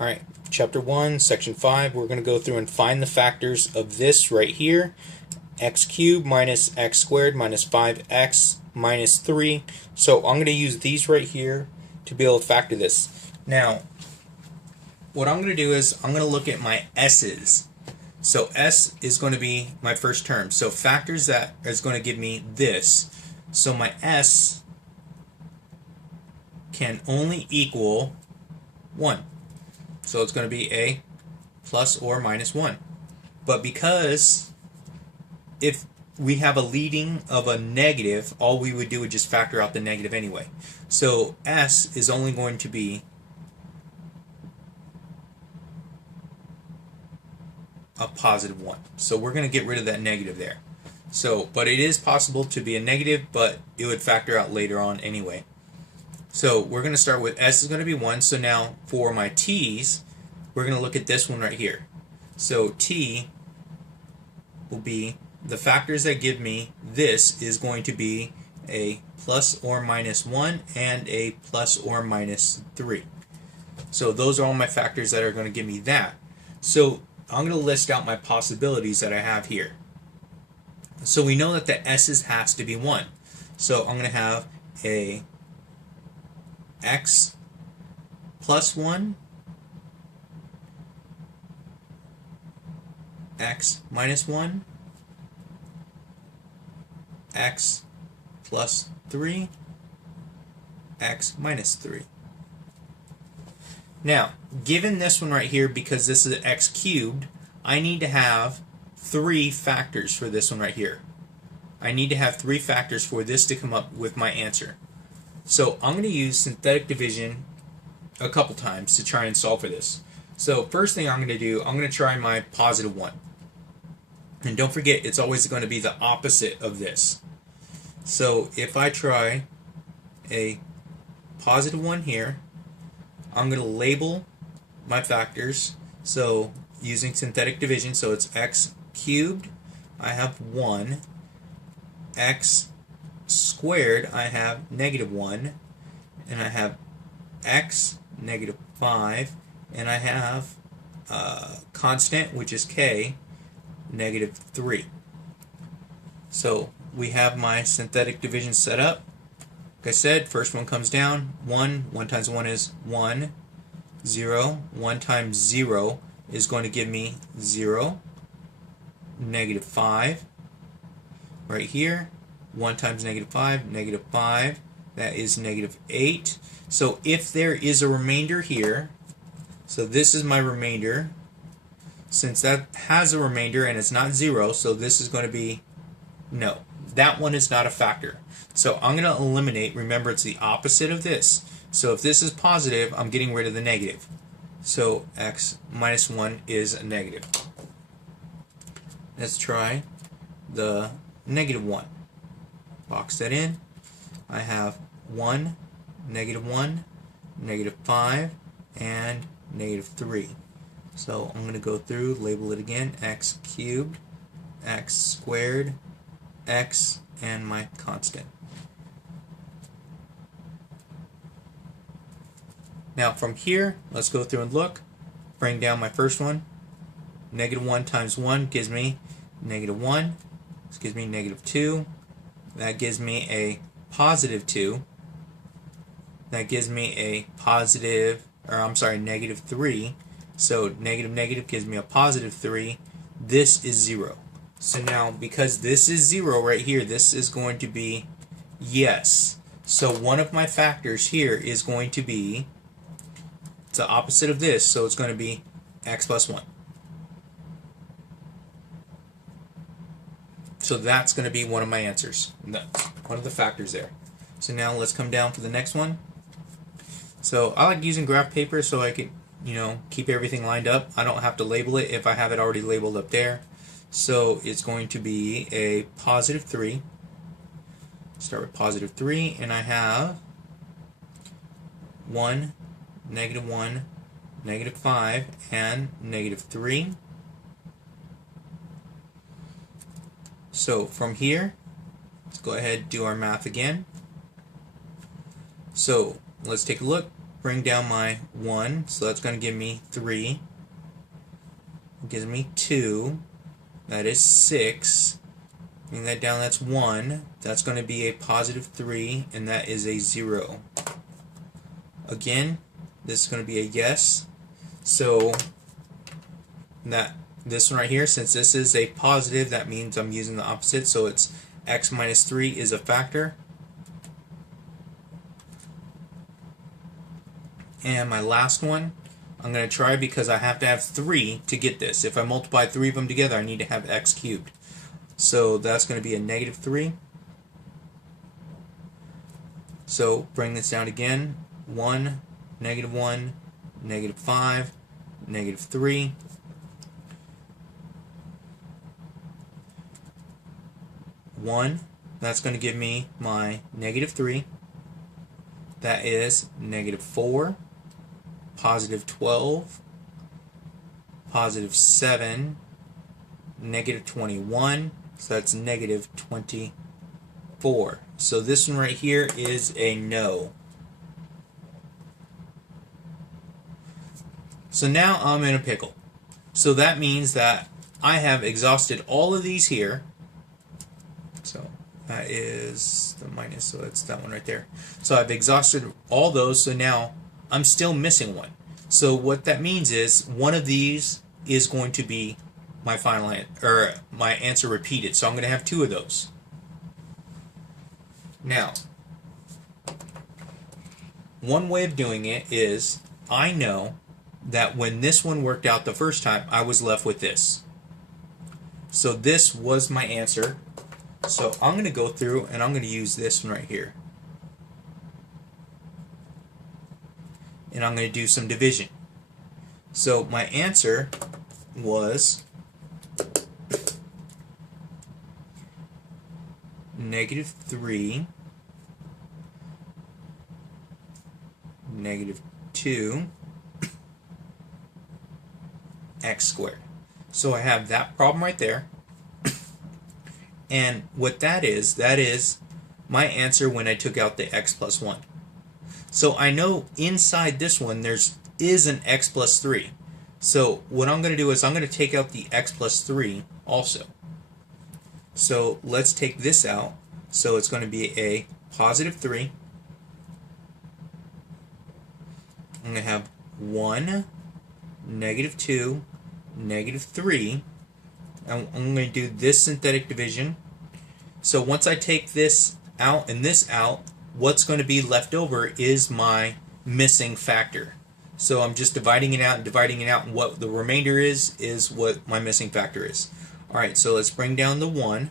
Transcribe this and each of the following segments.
Alright, Chapter 1, Section 5, we're going to go through and find the factors of this right here. X cubed minus x squared minus 5x minus 3. So I'm going to use these right here to be able to factor this. Now, what I'm going to do is I'm going to look at my s's. So s is going to be my first term. So factors that is going to give me this. So my s can only equal 1. So it's going to be a plus or minus 1. But because if we have a leading of a negative, all we would do would just factor out the negative anyway. So s is only going to be a positive 1. So we're going to get rid of that negative there. So, but it is possible to be a negative, but it would factor out later on anyway. So we're going to start with s is going to be 1. So now for my t's, we're going to look at this one right here. So t will be the factors that give me this is going to be a plus or minus 1 and a plus or minus 3. So those are all my factors that are going to give me that. So I'm going to list out my possibilities that I have here. So we know that the s's has to be 1. So I'm going to have a x plus 1, x minus 1, x plus 3, x minus 3. Now, given this one right here, because this is x cubed, I need to have 3 factors for this one right here. I need to have 3 factors for this to come up with my answer. So I'm going to use synthetic division a couple times to try and solve for this. So first thing I'm going to do, I'm going to try my positive 1. And don't forget, it's always going to be the opposite of this. So if I try a positive 1 here, I'm going to label my factors. So using synthetic division, so it's x cubed, I have 1. X squared, I have negative 1. And I have x, negative 5. And I have constant, which is k, negative 3. So we have my synthetic division set up. Like I said, first one comes down, 1. 1 times 1 is 1. 0. 1 times 0 is going to give me 0. Negative 5. Right here, 1 times negative 5, negative 5. That is negative 8. So if there is a remainder here, so this is my remainder. Since that has a remainder and it's not 0, so this is going to be no. That one is not a factor. So I'm going to eliminate. Remember, it's the opposite of this. So if this is positive, I'm getting rid of the negative. So x minus 1 is a negative. Let's try the negative 1. Box that in. I have 1, negative 1, negative 5, and negative 3. So I'm going to go through, label it again, x cubed, x squared, x, and my constant. Now from here, let's go through and look. Bring down my first one. Negative 1 times 1 gives me negative 1. This gives me negative 2. That gives me a positive 2. That gives me a negative 3. So negative negative gives me a positive 3. This is 0. So now, because this is 0 right here, this is going to be yes. So one of my factors here is going to be, it's the opposite of this, so it's going to be x plus 1. So that's going to be one of my answers, one of the factors there. So now let's come down for the next one. So I like using graph paper so I can, keep everything lined up. I don't have to label it if I have it already labeled up there. So it's going to be a positive 3. Start with positive 3, and I have 1, negative 1, negative 5, and negative 3. So from here, let's go ahead and do our math again. So let's take a look. bring down my 1, so that's going to give me 3. It gives me 2. That is 6. Bring that down, that's 1. That's going to be a positive 3, and that is a 0. Again, this is going to be a yes. So that this one right here, since this is a positive, that means I'm using the opposite. So it's x minus 3 is a factor. And my last one, I'm going to try because I have to have 3 to get this. If I multiply 3 of them together, I need to have x cubed. So that's going to be a negative 3. So bring this down again. 1, negative 1, negative 5, negative 3. That's going to give me my negative 3. That is negative 4, positive 12, positive 7, negative 21, so that's negative 24. So this one right here is a no. So now I'm in a pickle. So that means that I have exhausted all of these here. So that is the minus, so that's that one right there. So I've exhausted all those, so now I'm still missing one. So what that means is one of these is going to be my final my answer repeated. So I'm going to have 2 of those. Now, one way of doing it is I know that when this one worked out the first time, I was left with this. So this was my answer. So I'm going to go through and I'm going to use this one right here. And I'm going to do some division. So my answer was negative 3, negative 2, x squared. So I have that problem right there. And what that is my answer when I took out the x plus 1. So I know inside this one is an x plus 3. So what I'm going to do is I'm going to take out the x plus 3 also. So let's take this out. So it's going to be a positive 3. I'm going to have 1, negative 2, negative 3. I'm going to do this synthetic division. So once I take this out and this out, what's going to be left over is my missing factor. So I'm just dividing it out and dividing it out, and what the remainder is what my missing factor is. Alright, so let's bring down the 1.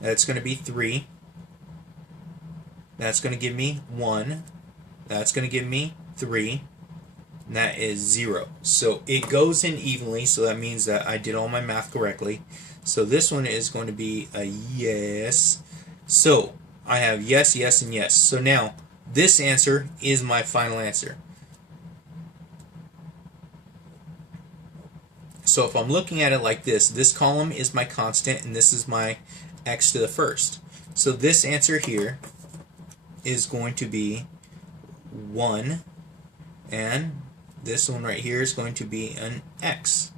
That's going to be 3. That's going to give me 1. That's going to give me 3. And that is 0. So it goes in evenly, so that means that I did all my math correctly. So this one is going to be a yes. So I have yes, yes, and yes. So now this answer is my final answer. So if I'm looking at it like this column is my constant and this is my x to the first. So this answer here is going to be 1, and this one right here is going to be an x.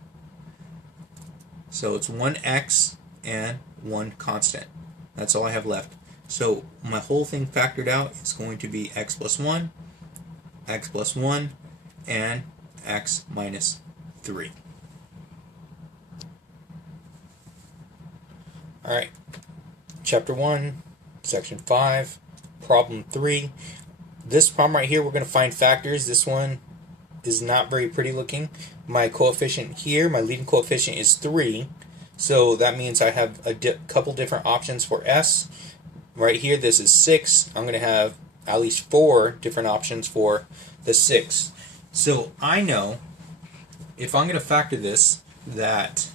So it's 1x and 1 constant. That's all I have left. So my whole thing factored out is going to be x plus 1, and x minus 3. Alright, Chapter 1, Section 5, Problem 3. This problem right here, we're going to find factors. This one is not very pretty looking. My coefficient here, my leading coefficient is 3. So that means I have a couple different options for s. Right here, this is 6. I'm going to have at least 4 different options for the 6. So I know if I'm going to factor this, that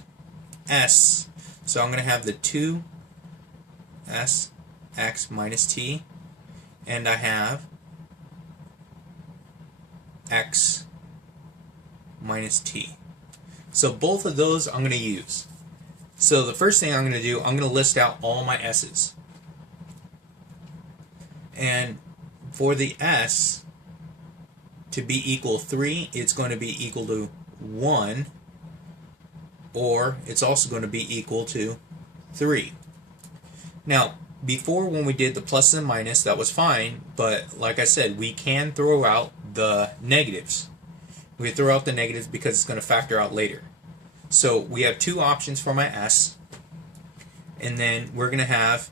s, so I'm going to have the 2s x minus t, and I have x minus t. So both of those I'm going to use. So the first thing I'm going to do, I'm going to list out all my s's. And for the s, to be equal 3, it's going to be equal to 1, or it's also going to be equal to 3. Now, before when we did the plus and minus, that was fine, but like I said, we can throw out the negatives. We throw out the negatives because it's going to factor out later. So we have two options for my s, and then we're going to have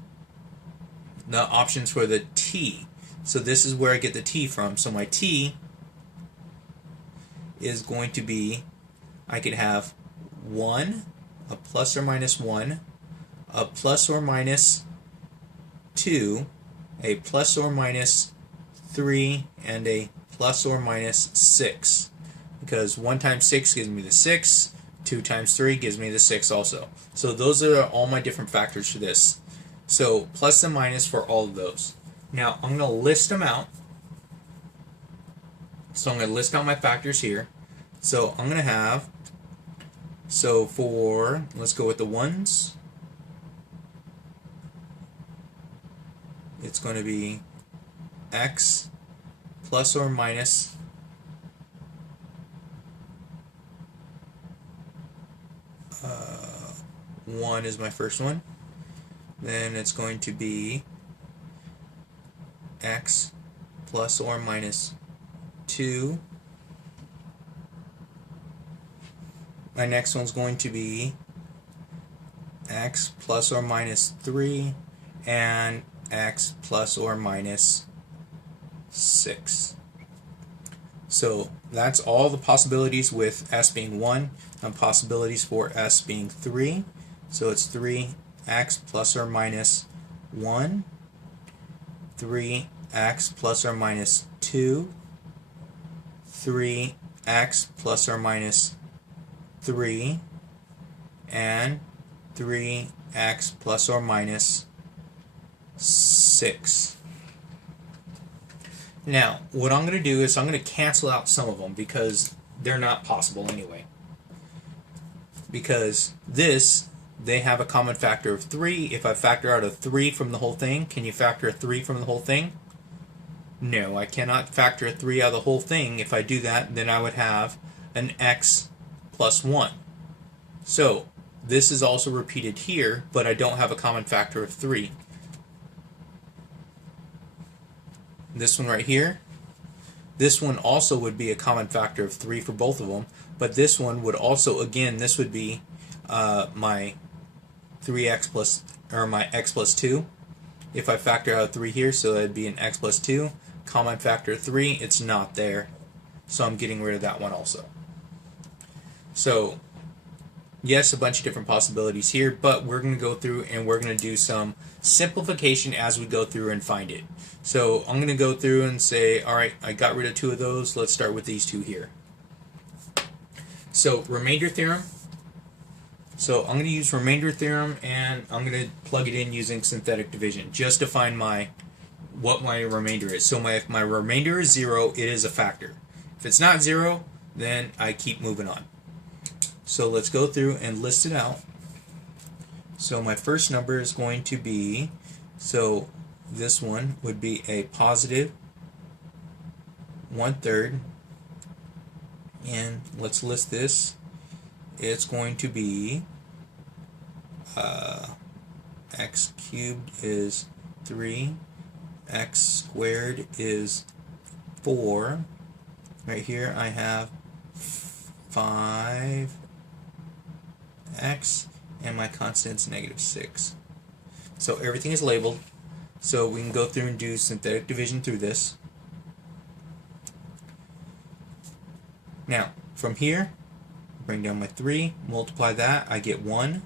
the options for the t. So this is where I get the t from. So my t is going to be, I could have 1, a plus or minus 1, a plus or minus 2, a plus or minus 3, and a plus or minus 6. Because 1 times 6 gives me the 6, 2 times 3 gives me the 6 also. So those are all my different factors for this. So plus and minus for all of those. Now I'm going to list them out. So I'm going to list out my factors here. So I'm going to have, so for, let's go with the ones. It's going to be x plus or minus 1 is my first one. Then it's going to be x plus or minus 2. My next one's going to be x plus or minus 3 and x plus or minus 6. So that's all the possibilities with s being 1 and possibilities for s being 3. So it's 3x plus or minus 1, 3x plus or minus 2, 3x plus or minus 3, and 3x plus or minus 6. Now, what I'm going to do is I'm going to cancel out some of them because they're not possible anyway. Because this, they have a common factor of 3. If I factor out a 3 from the whole thing, can you factor a 3 from the whole thing? No, I cannot factor a 3 out of the whole thing. If I do that, then I would have an x plus 1. So, this is also repeated here, but I don't have a common factor of 3. This one right here, this one also would be a common factor of 3 for both of them, but this one would also, again, this would be my 3x plus, or my x plus 2. If I factor out 3 here, so that'd be an x plus 2. Common factor 3, it's not there. So I'm getting rid of that one also. So, yes, a bunch of different possibilities here, but we're going to go through and we're going to do some simplification as we go through and find it. So I'm going to go through and say, alright, I got rid of 2 of those. Let's start with these 2 here. So, remainder theorem. So I'm going to use remainder theorem and I'm going to plug it in using synthetic division just to find what my remainder is. So if my remainder is 0, it is a factor. If it's not 0, then I keep moving on. So let's go through and list it out. So my first number is going to be, so this one would be a positive 1/3. And let's list this. It's going to be x cubed is 3, x squared is 4. Right here I have 5x, and my constant's -6. So everything is labeled. So we can go through and do synthetic division through this. Now, from here, bring down my 3, multiply that, I get 1,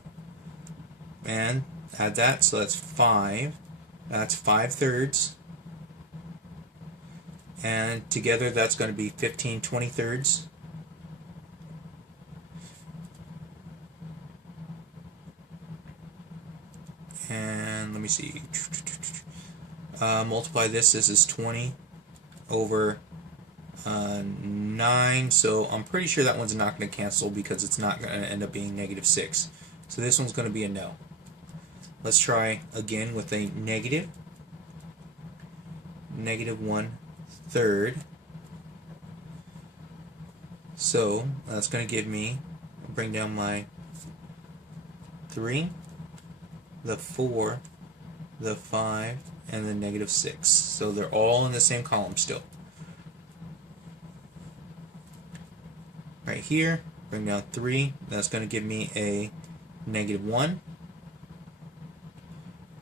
and add that, so that's 5. That's 5/3. And together that's going to be 15 20/3. And let me see. Multiply this is 20 over 9, so I'm pretty sure that one's not going to cancel because it's not going to end up being -6. So this one's going to be a no. Let's try again with a negative. -1/3. So that's going to give me, bring down my 3, the 4, the 5, and the negative 6. So they're all in the same column still. Right here, bring down 3. That's going to give me a negative 1.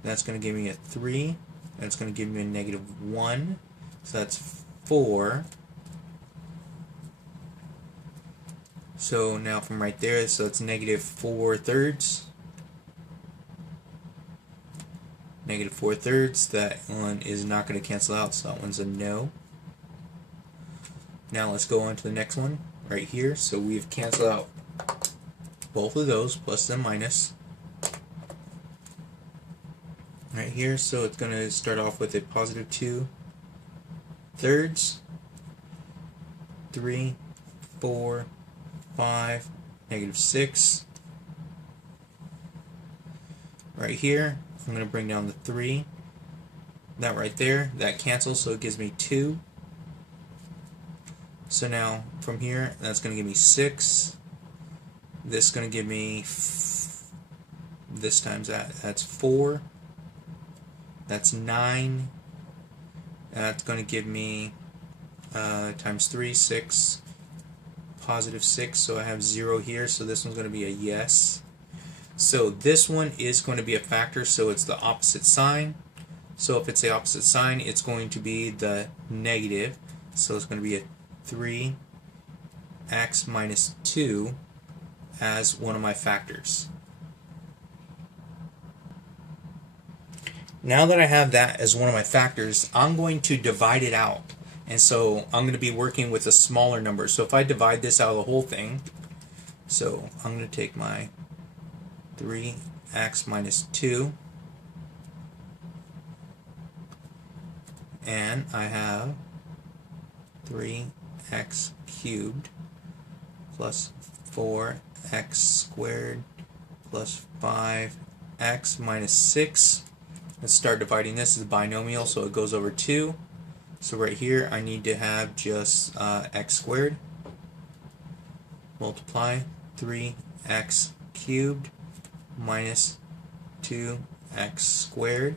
That's going to give me a 3. That's going to give me a negative 1. So that's 4. So now from right there, so it's negative 4 thirds. Negative 4 thirds. That one is not going to cancel out, so that one's a no. Now let's go on to the next one right here. So we've canceled out both of those, plus and minus. Right here, so it's going to start off with a positive 2 thirds, 3, 4, 5, negative 6. Right here, I'm going to bring down the 3. That right there, that cancels, so it gives me 2. So now from here, that's going to give me 6. This is going to give me, this times that, that's 4. That's 9. That's going to give me times 3, 6, positive 6. So I have 0 here. So this one's going to be a yes. So this one is going to be a factor. So it's the opposite sign. So if it's the opposite sign, it's going to be the negative. So it's going to be a 3x minus 2 as one of my factors. Now that I have that as one of my factors, I'm going to divide it out. And so I'm going to be working with a smaller number. So if I divide this out of the whole thing, so I'm going to take my 3x minus 2, and I have 3x cubed plus 4x squared plus 5x minus 6. Let's start dividing this as a binomial, so it goes over 2. So right here, I need to have just x squared multiply 3x cubed minus 2x squared.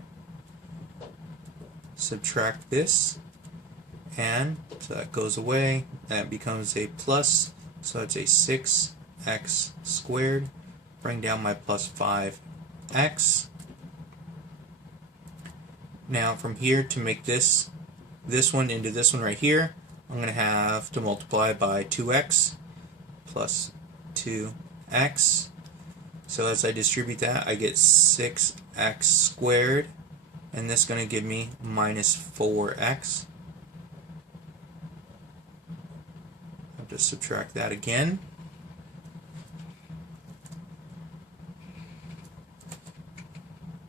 Subtract this, and so that goes away. That becomes a plus, so it's a 6x squared. Bring down my plus 5x. Now from here, to make this one into this one right here, I'm going to have to multiply by 2x plus 2x. So as I distribute that, I get 6x squared, and this is going to give me minus 4x. I have to subtract that again.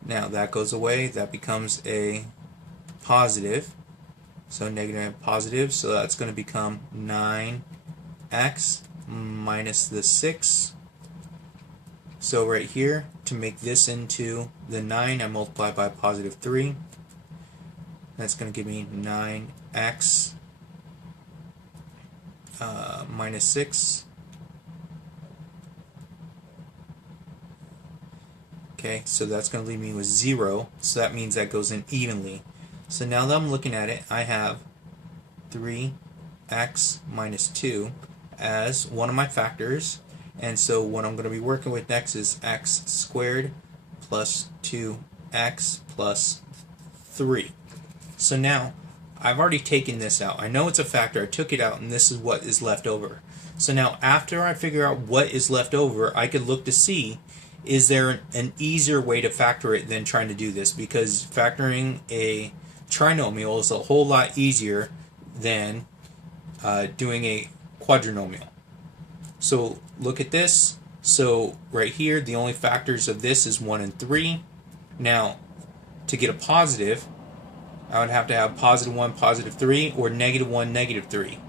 Now that goes away, that becomes a positive. So negative and positive, so that's going to become 9x minus the 6. So right here, to make this into the 9, I multiply by positive 3. That's going to give me 9x minus 6. Okay, so that's going to leave me with 0, so that means that goes in evenly. So now that I'm looking at it, I have 3x minus 2 as one of my factors, and so what I'm going to be working with next is x squared plus 2x plus 3. So now, I've already taken this out. I know it's a factor, I took it out, and this is what is left over. So now, after I figure out what is left over, I could look to see, is there an easier way to factor it than trying to do this? Because factoring a trinomial is a whole lot easier than doing a quadrinomial. So look at this. So right here, the only factors of this is 1 and 3. Now, to get a positive, I would have to have positive 1, positive 3, or negative 1, negative 3.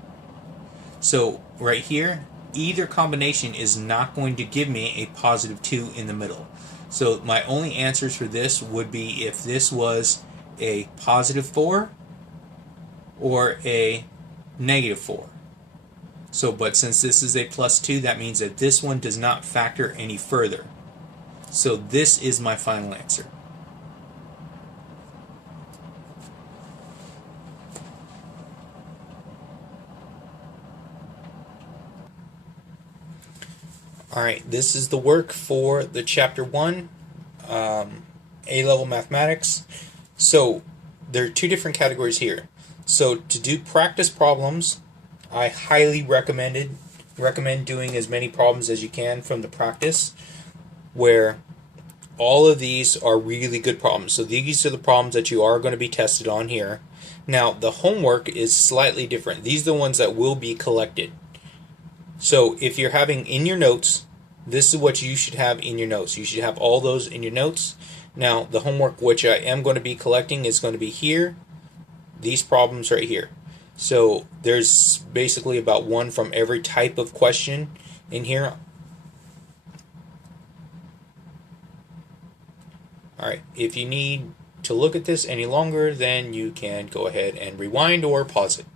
So right here, either combination is not going to give me a positive 2 in the middle. So my only answers for this would be if this was a positive 4 or a negative 4. So, but since this is a +2, that means that this one does not factor any further. So this is my final answer. Alright, this is the work for the Chapter 1, A-Level Mathematics. So there are two different categories here. So to do practice problems, I highly recommend doing as many problems as you can from the practice, where all of these are really good problems. So these are the problems that you are going to be tested on here. Now the homework is slightly different. These are the ones that will be collected. So if you're having in your notes, this is what you should have in your notes. You should have all those in your notes. Now the homework which I am going to be collecting is going to be here, these problems right here. So there's basically about one from every type of question in here. Alright, if you need to look at this any longer, then you can go ahead and rewind or pause it.